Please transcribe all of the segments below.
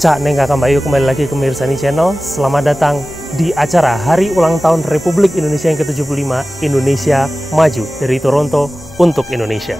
Cak Neng Kakak Mbak Yu, kembali lagi ke Mirsani Channel. Selamat datang di acara Hari Ulang Tahun Republik Indonesia yang ke-75, Indonesia Maju, dari Toronto untuk Indonesia.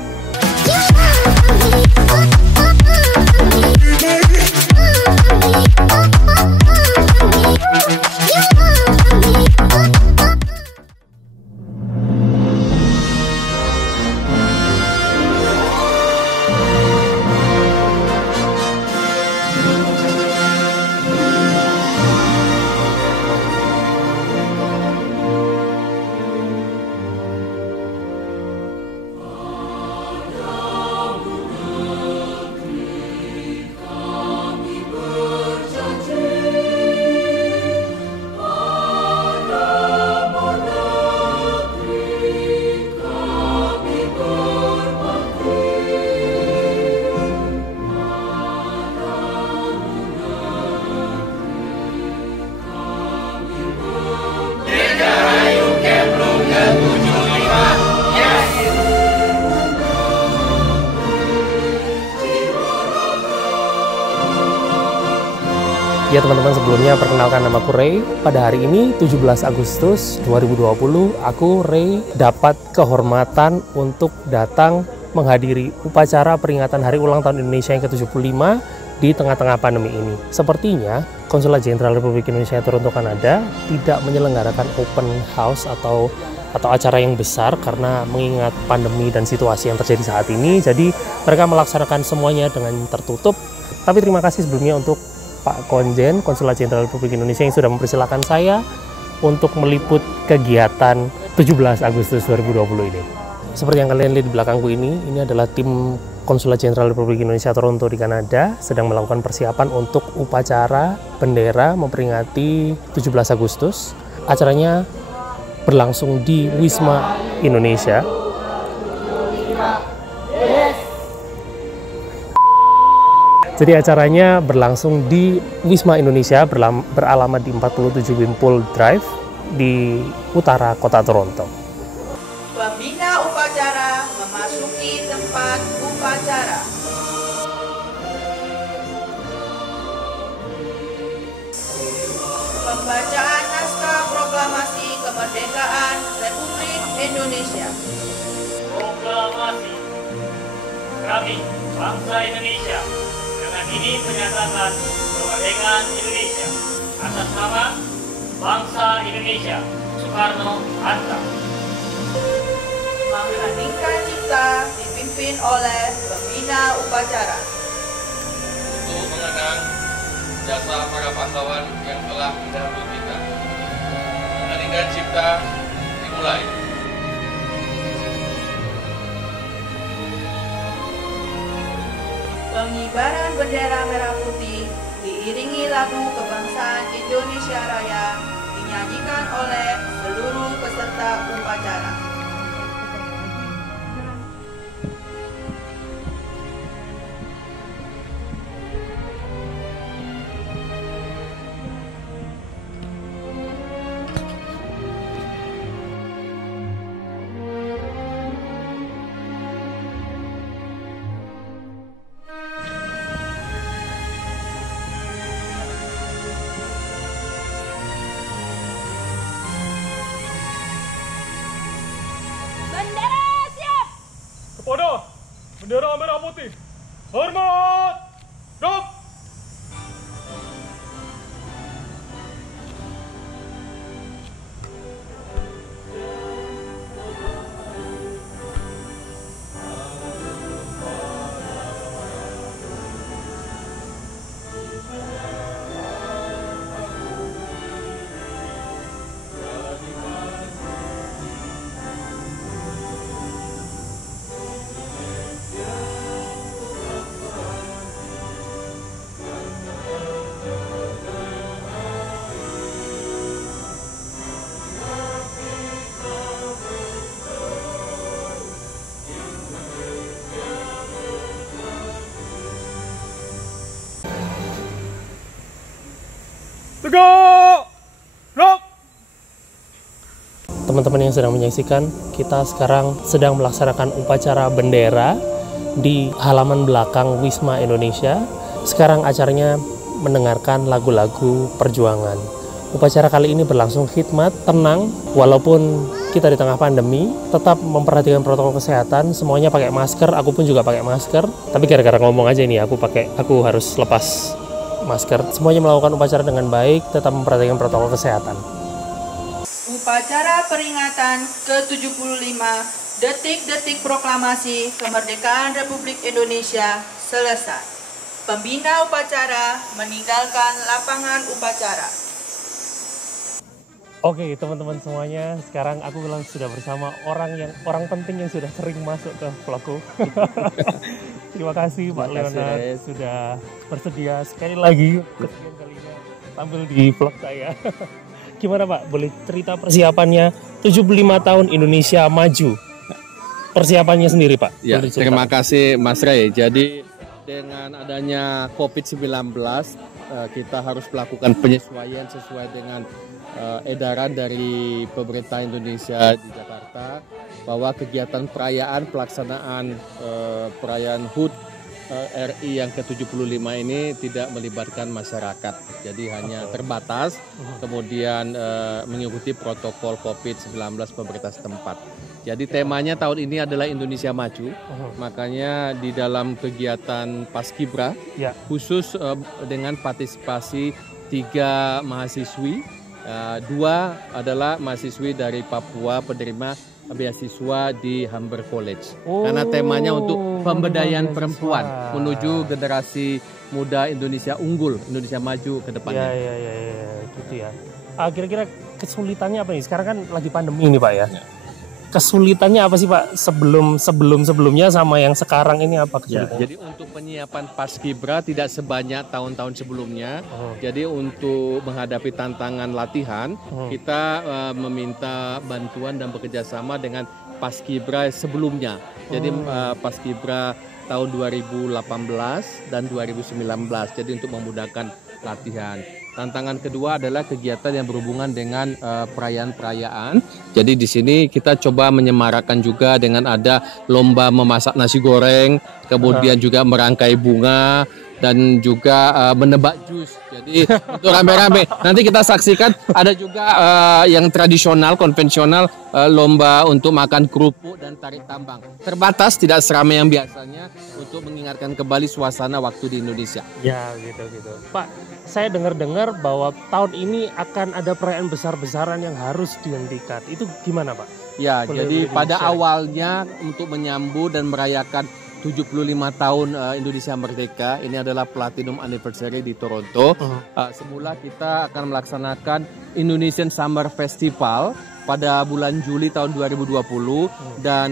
Ya teman-teman, sebelumnya perkenalkan nama aku Ray. Pada hari ini 17 Agustus 2020, aku Ray dapat kehormatan untuk datang menghadiri upacara peringatan Hari Ulang Tahun Indonesia yang ke-75 di tengah-tengah pandemi ini. Sepertinya Konsulat Jenderal Republik Indonesia Toronto, Kanada tidak menyelenggarakan open house atau acara yang besar karena mengingat pandemi dan situasi yang terjadi saat ini. Jadi mereka melaksanakan semuanya dengan tertutup. Tapi terima kasih sebelumnya untuk Pak Konjen, Konsulat Jenderal Republik Indonesia yang sudah mempersilahkan saya untuk meliput kegiatan 17 Agustus 2020 ini. Seperti yang kalian lihat di belakangku ini adalah tim Konsulat Jenderal Republik Indonesia Toronto di Kanada sedang melakukan persiapan untuk upacara bendera memperingati 17 Agustus. Acaranya berlangsung di Wisma Indonesia. Jadi acaranya berlangsung di Wisma Indonesia beralamat di 47 Wimpole Drive di utara kota Toronto. Pembina upacara memasuki tempat upacara. Pembacaan naskah proklamasi kemerdekaan Republik Indonesia. Proklamasi. Kami, bangsa Indonesia, ini menyatakan kemerdekaan Indonesia atas nama bangsa Indonesia Soekarno-Hatta. Mengheningkan cipta dipimpin oleh pembina upacara. Untuk mengenang jasa para pahlawan yang telah mendahului kita. Mengheningkan cipta dimulai. Pengibaran bendera merah putih diiringi lagu kebangsaan Indonesia Raya dinyanyikan oleh seluruh peserta upacara. Kepada bendera merah putih, hormat, dok. Tegak! Rock! Teman-teman yang sedang menyaksikan, kita sekarang sedang melaksanakan upacara bendera di halaman belakang Wisma Indonesia. Sekarang acaranya mendengarkan lagu-lagu perjuangan. Upacara kali ini berlangsung khidmat, tenang, walaupun kita di tengah pandemi, tetap memperhatikan protokol kesehatan, semuanya pakai masker, aku pun juga pakai masker, tapi gara-gara ngomong aja ini aku harus lepas masker. Semuanya melakukan upacara dengan baik, tetap memperhatikan protokol kesehatan. Upacara peringatan ke-75 Detik-detik Proklamasi Kemerdekaan Republik Indonesia selesai. Pembina upacara meninggalkan lapangan upacara. Oke teman-teman semuanya, sekarang aku sudah bersama orang penting yang sudah sering masuk ke vlogku. Terima kasih Pak Leonard sudah bersedia sekali lagi kesekian kalinya tampil di vlog saya. Gimana Pak, boleh cerita persiapannya 75 tahun Indonesia Maju? Persiapannya sendiri Pak. Ya, terima kasih Mas Ray. Jadi dengan adanya COVID-19 kita harus melakukan penyesuaian sesuai dengan edaran dari pemerintah Indonesia di Jakarta bahwa kegiatan pelaksanaan perayaan HUT RI yang ke-75 ini tidak melibatkan masyarakat. Jadi hanya terbatas, kemudian mengikuti protokol COVID-19 pemerintah setempat. Jadi temanya tahun ini adalah Indonesia Maju, makanya di dalam kegiatan Paskibra khusus dengan partisipasi 3 mahasiswi, 2 adalah mahasiswi dari Papua penerima beasiswa di Humber College. Karena temanya untuk pemberdayaan perempuan menuju generasi muda Indonesia unggul, Indonesia Maju ke depannya. Ya, gitu ya. Kira-kira kesulitannya apa nih? Sekarang kan lagi pandemi ini Pak ya. Kesulitannya apa sih Pak sebelumnya sama yang sekarang ini apa kesulitannya? Jadi untuk penyiapan Paskibra tidak sebanyak tahun-tahun sebelumnya. Jadi untuk menghadapi tantangan latihan, kita meminta bantuan dan bekerjasama dengan Paskibra sebelumnya. Jadi Paskibra tahun 2018 dan 2019. Jadi untuk memudahkan latihan. Tantangan kedua adalah kegiatan yang berhubungan dengan perayaan-perayaan. Jadi di sini kita coba menyemarakan juga dengan ada lomba memasak nasi goreng, kemudian juga merangkai bunga dan juga menebak jus. Jadi untuk rame-rame. Nanti kita saksikan ada juga yang tradisional, konvensional, lomba untuk makan kerupuk dan tarik tambang. Terbatas, tidak seramai yang biasanya untuk mengingatkan kembali suasana waktu di Indonesia. Ya gitu. Pak, saya dengar-dengar bahwa tahun ini akan ada perayaan besar-besaran yang harus dihentikan. Itu gimana Pak? Ya, jadi pada awalnya untuk menyambut dan merayakan 75 tahun Indonesia Merdeka, ini adalah Platinum Anniversary di Toronto. Semula kita akan melaksanakan Indonesian Summer Festival pada bulan Juli tahun 2020 dan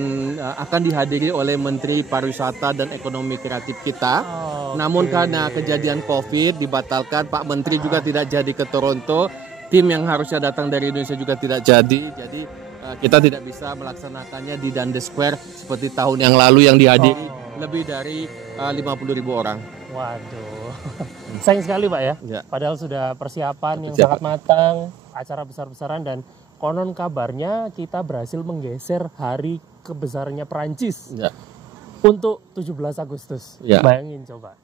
akan dihadiri oleh Menteri Pariwisata dan Ekonomi Kreatif kita. Namun karena kejadian COVID dibatalkan, Pak Menteri juga tidak jadi ke Toronto. Tim yang harusnya datang dari Indonesia juga tidak jadi. Jadi kita tidak bisa melaksanakannya di Dundas Square seperti tahun yang lalu yang dihadiri lebih dari 50.000 orang. Waduh, sayang sekali Pak ya. Padahal sudah persiapan yang sangat matang, acara besar-besaran dan konon kabarnya kita berhasil menggeser hari kebesarannya Perancis untuk 17 Agustus. Bayangin coba.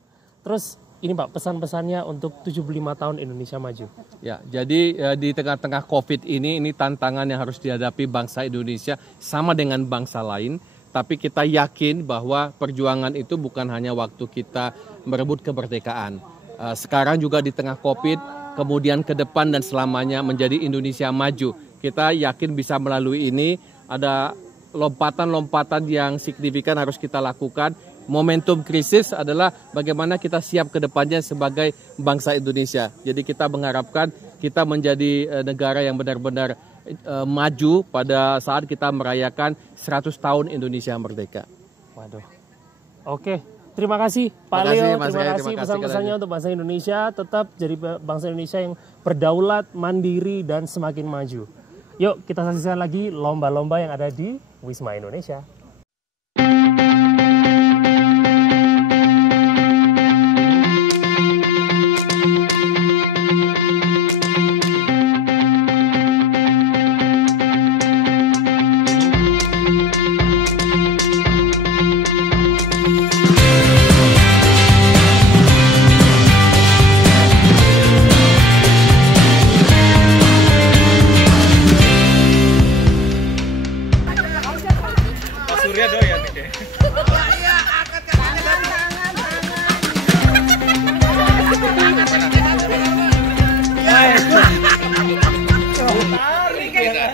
Terus ini Pak, pesan-pesannya untuk 75 tahun Indonesia Maju. Ya, jadi di tengah-tengah COVID ini tantangan yang harus dihadapi bangsa Indonesia sama dengan bangsa lain. Tapi kita yakin bahwa perjuangan itu bukan hanya waktu kita merebut kemerdekaan. Sekarang juga di tengah COVID, kemudian ke depan dan selamanya menjadi Indonesia Maju. Kita yakin bisa melalui ini, ada lompatan-lompatan yang signifikan harus kita lakukan. Momentum krisis adalah bagaimana kita siap ke depannya sebagai bangsa Indonesia. Jadi kita mengharapkan kita menjadi negara yang benar-benar maju pada saat kita merayakan 100 tahun Indonesia Merdeka. Waduh. Oke, terima kasih Pak Leo, terima kasih pesan-pesannya untuk bangsa Indonesia, tetap jadi bangsa Indonesia yang berdaulat, mandiri dan semakin maju. Yuk kita saksikan lagi lomba-lomba yang ada di Wisma Indonesia.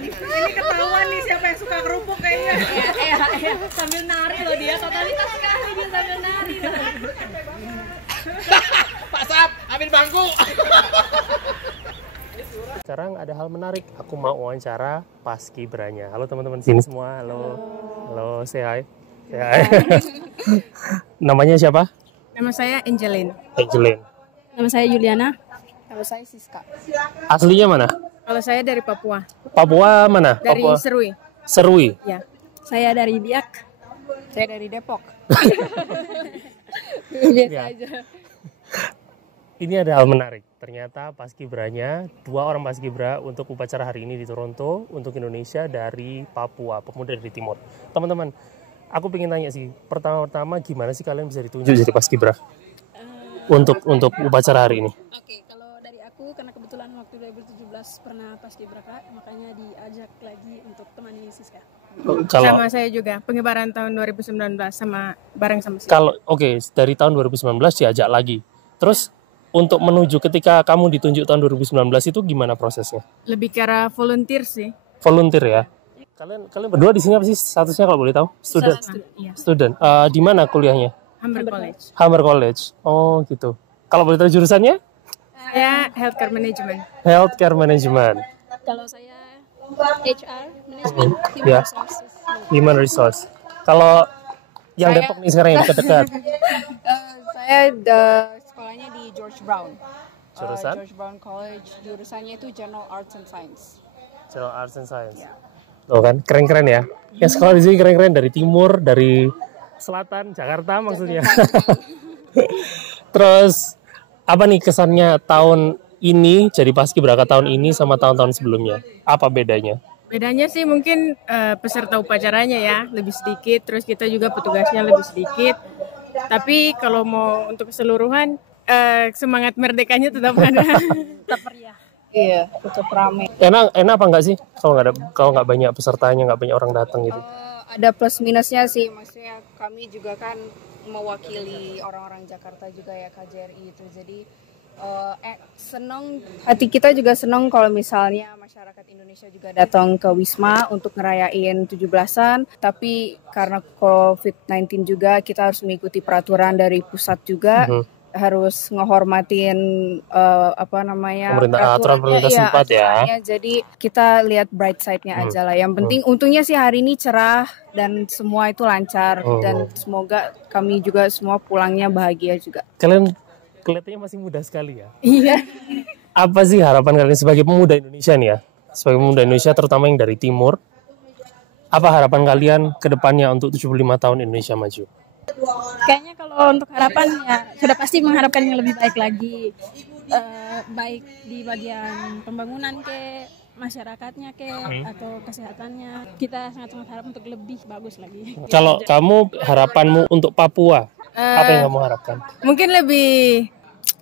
Ini ketahuan nih siapa yang suka kerupuk kayaknya. Iya. Sambil nari loh dia, totalitas sekali dia sambil nari. Pak Sap, ambil bangku. Sekarang ada hal menarik, aku mau wawancara paskibranya. Halo teman-teman sini semua, halo. Halo, say hi. Say hi. Namanya siapa? Nama saya Angeline. Angeline. Nama saya Juliana. Kalau saya Siska. Aslinya mana? Kalau saya dari Papua. Papua mana? Dari Papua. Serui. Serui. Ya. Saya dari Biak. Saya dari Depok. Biasa Ya. aja. Ini ada hal menarik. Ternyata paskibranya, 2 orang paskibra untuk upacara hari ini di Toronto untuk Indonesia dari Papua, pemuda dari timur. Teman-teman, aku pengen tanya sih, pertama-tama gimana sih kalian bisa ditunjuk jadi paskibra untuk upacara hari ini? Oke, kalau dari aku karena kebetulan waktu 2017 pernah paskibraka, makanya diajak lagi untuk temani Siska. Kalau Sama saya juga. Pengibaran tahun 2019 bareng sama Siska. kalau dari tahun 2019 diajak lagi. Terus untuk menuju ketika kamu ditunjuk tahun 2019 itu gimana prosesnya? Lebih ke arah volunteer sih. Volunteer ya. Kalian berdua di sini apa sih statusnya kalau boleh tahu? Student. Iya. Student. Di mana kuliahnya? Humber College. Humber College. Oh gitu. Kalau boleh tahu jurusannya? Saya Healthcare Management. Healthcare Management. Kalau saya HR, Management, Human Ya. Resources. Human Resource. Kalau yang Depok nih sekarang yang dekat-dekat. Saya sekolahnya di George Brown. Jurusan? George Brown College. Jurusannya itu General Arts and Science. General Arts and Science. Tuh kan, keren-keren ya. Yang sekolah di sini keren-keren dari timur, dari selatan, Jakarta maksudnya. Terus apa nih kesannya tahun ini jadi paskibraka tahun ini sama tahun-tahun sebelumnya? Apa bedanya? Bedanya sih mungkin peserta upacaranya ya lebih sedikit, terus kita juga petugasnya lebih sedikit. Tapi kalau mau untuk keseluruhan semangat merdekanya tetap ada. Tetap meriah. Iya, tetap rame. Enak apa enggak sih kalau nggak banyak pesertanya, nggak banyak orang datang gitu? Ada plus minusnya sih, maksudnya kami juga kan mewakili orang-orang Jakarta juga ya KJRI itu. Jadi senang, hati kita juga senang kalau misalnya masyarakat Indonesia juga datang ke Wisma untuk ngerayain 17-an. Tapi karena COVID-19 juga kita harus mengikuti peraturan dari pusat juga. Harus ngehormatin aturan pemerintah setempat ya. Jadi kita lihat bright side-nya aja lah. Yang penting untungnya sih hari ini cerah dan semua itu lancar dan semoga kami juga semua pulangnya bahagia juga. Kalian kelihatannya masih muda sekali ya. Iya. Apa sih harapan kalian sebagai pemuda Indonesia nih ya? Sebagai pemuda Indonesia terutama yang dari timur. Apa harapan kalian ke depannya untuk 75 tahun Indonesia maju? Kayaknya kalau untuk harapan ya sudah pasti mengharapkan yang lebih baik lagi, baik di bagian pembangunan ke masyarakatnya ke atau kesehatannya. Kita sangat harap untuk lebih bagus lagi. Kalau kamu harapanmu untuk Papua, apa yang kamu harapkan? Mungkin lebih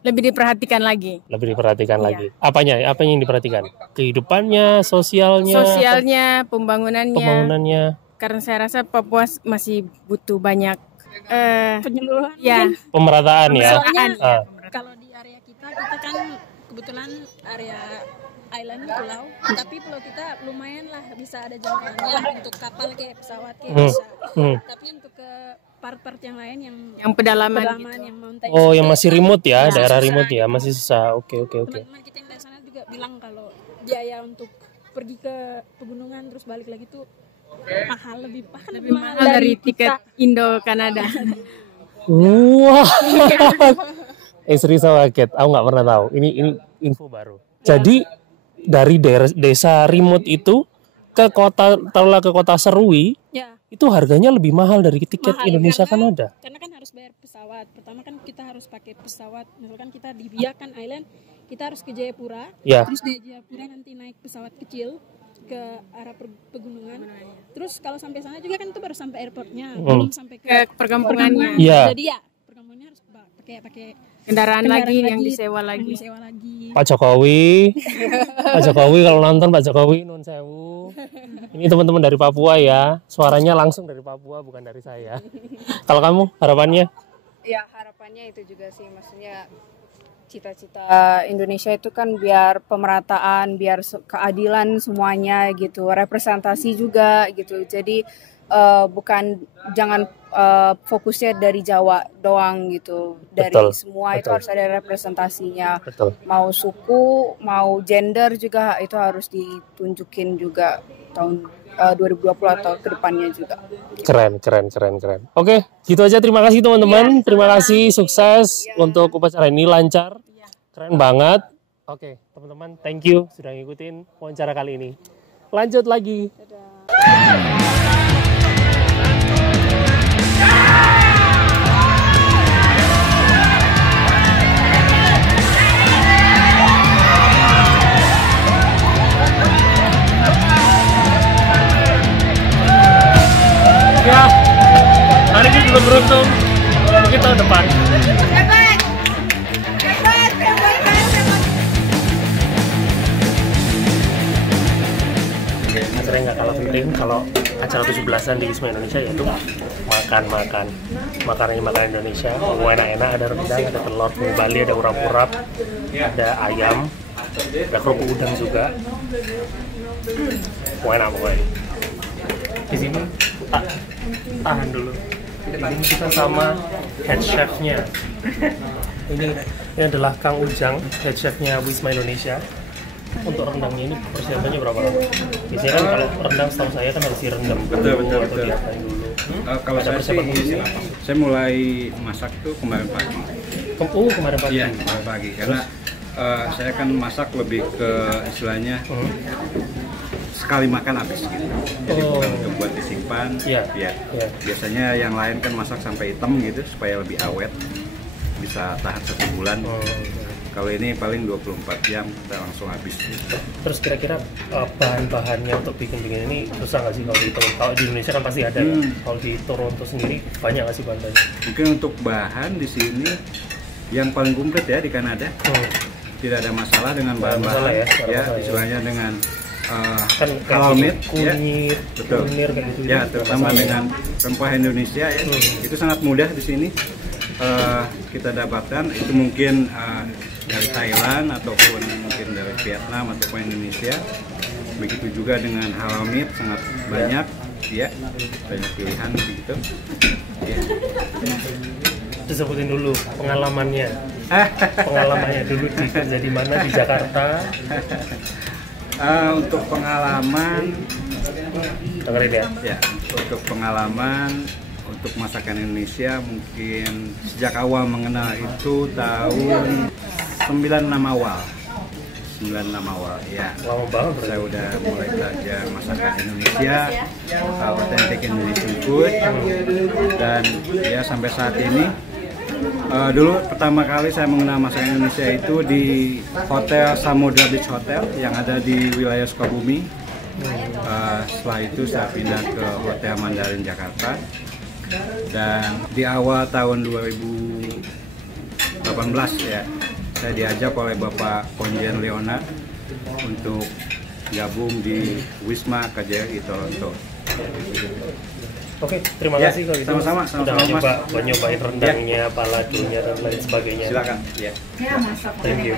diperhatikan lagi. Lebih diperhatikan lagi. Apa yang diperhatikan? Kehidupannya, Sosialnya, pembangunannya. pembangunannya, Karena saya rasa Papua masih butuh banyak Penyeluruhan ya mungkin. pemerataan ya. Soalnya kalau di area kita kan kebetulan area island pulau, tapi pulau kita lumayan lah bisa ada jangkauannya untuk kapal kayak pesawat kayak bisa. Tapi untuk ke part-part yang lain yang pedalaman gitu. yang mountain. Oh, yang masih remote ya, daerah remote ya, masih susah. Oke. Teman-teman kita yang dari sana juga bilang kalau biaya untuk pergi ke pegunungan terus balik lagi tuh lebih mahal dari tiket Indo Kanada. Wah. Serius saya kaget, aku nggak pernah tahu. Ini info baru. Jadi dari desa remote itu ke kota Serui, itu harganya lebih mahal dari tiket Indonesia Kanada. Karena kan harus bayar pesawat. Pertama kan kita harus pakai pesawat. Misalkan kita di Biak kan island, kita harus ke Jayapura. Terus dari Jayapura nanti naik pesawat kecil ke arah pegunungan. Terus kalau sampai sana juga kan itu baru sampai airportnya, belum sampai ke perkampungannya. Jadi ya perkampungannya harus pakai kendaraan lagi yang disewa lagi. Pak Jokowi kalau nonton Pak Jokowi nun sewu. Ini teman-teman dari Papua ya, suaranya langsung dari Papua bukan dari saya. Kalau kamu harapannya? Ya harapannya itu juga sih, maksudnya cita-cita Indonesia itu kan biar pemerataan, biar keadilan semuanya gitu, representasi juga gitu. Jadi jangan fokusnya dari Jawa doang gitu, dari semua itu harus ada representasinya. Mau suku, mau gender juga itu harus ditunjukin juga tahun 2020 atau kedepannya juga. Keren. Oke, gitu aja. Terima kasih teman-teman. Terima kasih, sukses untuk upacara ini lancar. Keren banget. Oke, teman-teman, thank you sudah ngikutin wawancara kali ini. Lanjut lagi. Ya, hari ini belum beruntung, mungkin tahun depan. Acara nggak kalah penting kalau acara 17-an di Wisma Indonesia, yaitu makanan Indonesia. Enak-enak, ada rendang, ada telur mie Bali, ada urap-urap, ada ayam, ada kerupuk udang juga. Enak pokoknya. Di sini tahan dulu. Ini kita sama head chef-nya. Ini adalah Kang Ujang, head chef-nya Wisma Indonesia. Untuk rendangnya ini persiapannya berapa lama? Biasanya kan kalau rendang setahu saya kan harus direndam dulu atau diapain dulu. Kalau saya mulai masak tuh kemarin pagi. Kemarin pagi? Iya, kemarin pagi. Karena saya kan masak lebih ke istilahnya sekali makan habis gitu. Jadi bukan untuk buat disimpan. Biasanya yang lain kan masak sampai hitam gitu supaya lebih awet, bisa tahan 1 bulan. Kalau ini paling 24 jam kita langsung habis gitu. Terus kira-kira bahan-bahannya untuk bikin ini susah nggak sih kalau di Toronto? Kalau di Indonesia kan pasti ada ya. Kalau di Toronto sendiri banyak nggak sih bahan-bahannya? Mungkin untuk bahan di sini yang paling komplit ya di Kanada. Tidak ada masalah dengan bahan-bahan ya, istilahnya dengan kan halal meat, kunyit, betul. Kunir kayak gitu. Ya, terutama dengan rempah Indonesia ya. Itu sangat mudah di sini kita dapatkan. Itu mungkin dari Thailand ataupun mungkin dari Vietnam ataupun Indonesia. Begitu juga dengan halal meat sangat banyak ya, banyak pilihan gitu. Ya. Disebutin dulu pengalamannya dulu kerja di mana di Jakarta. Untuk pengalaman dengerin ya. Untuk pengalaman untuk masakan Indonesia mungkin sejak awal mengenal itu tahun 96 awal ya. Lama banget bro. Saya udah mulai belajar masakan Indonesia, authentic Indonesian food, dan ya sampai saat ini. Dulu pertama kali saya mengenal masakan Indonesia itu di Hotel Samudra Beach Hotel yang ada di wilayah Sukabumi. Setelah itu saya pindah ke Hotel Mandarin Jakarta, dan di awal tahun 2018 ya saya diajak oleh Bapak Konjen Leonard untuk gabung di Wisma KJRI Toronto. Oke, terima kasih kalau gitu. Sama-sama Mas. Buat nyobain rendangnya, paladonya dan lain sebagainya. Silakan. Ya. Thank you.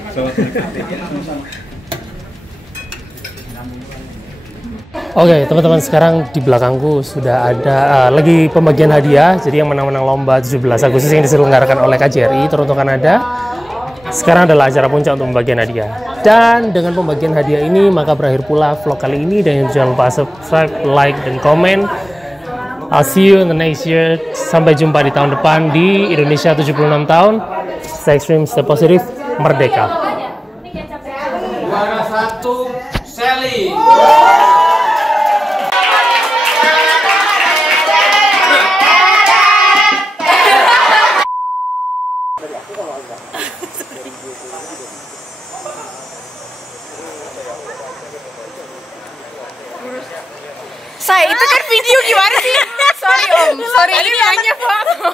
Oke, teman-teman, sekarang di belakangku sudah ada lagi pembagian hadiah. Jadi yang menang-menang lomba 17 Agustus yang diselenggarakan oleh KJRI Toronto Kanada. Sekarang adalah acara puncak untuk pembagian hadiah. Dan dengan pembagian hadiah ini maka berakhir pula vlog kali ini, dan jangan lupa subscribe, like, dan komen. I'll see you in the next year. Sampai jumpa di tahun depan di Indonesia 76 tahun. Stay extreme, stay positif, merdeka. Juara 1, Sally. Saya itu kan video gimana sih? Sorry Om, sorry ini hanya foto.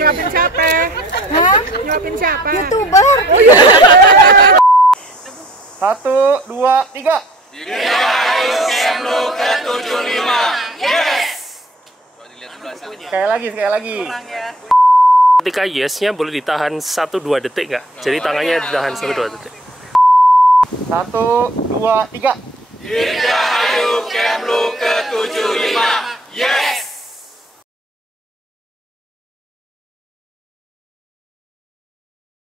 Nyuapin siapa? Hah? Nyuapin siapa? YouTuber. 1, 2, 3. Kemlu ke-75. Sekali lagi. Ketika yes-nya boleh ditahan 1-2 detik nggak? Jadi tangannya ditahan 1-2 detik. 1, 2, 3. Dirgahayu Kemlu ke-75. Yes!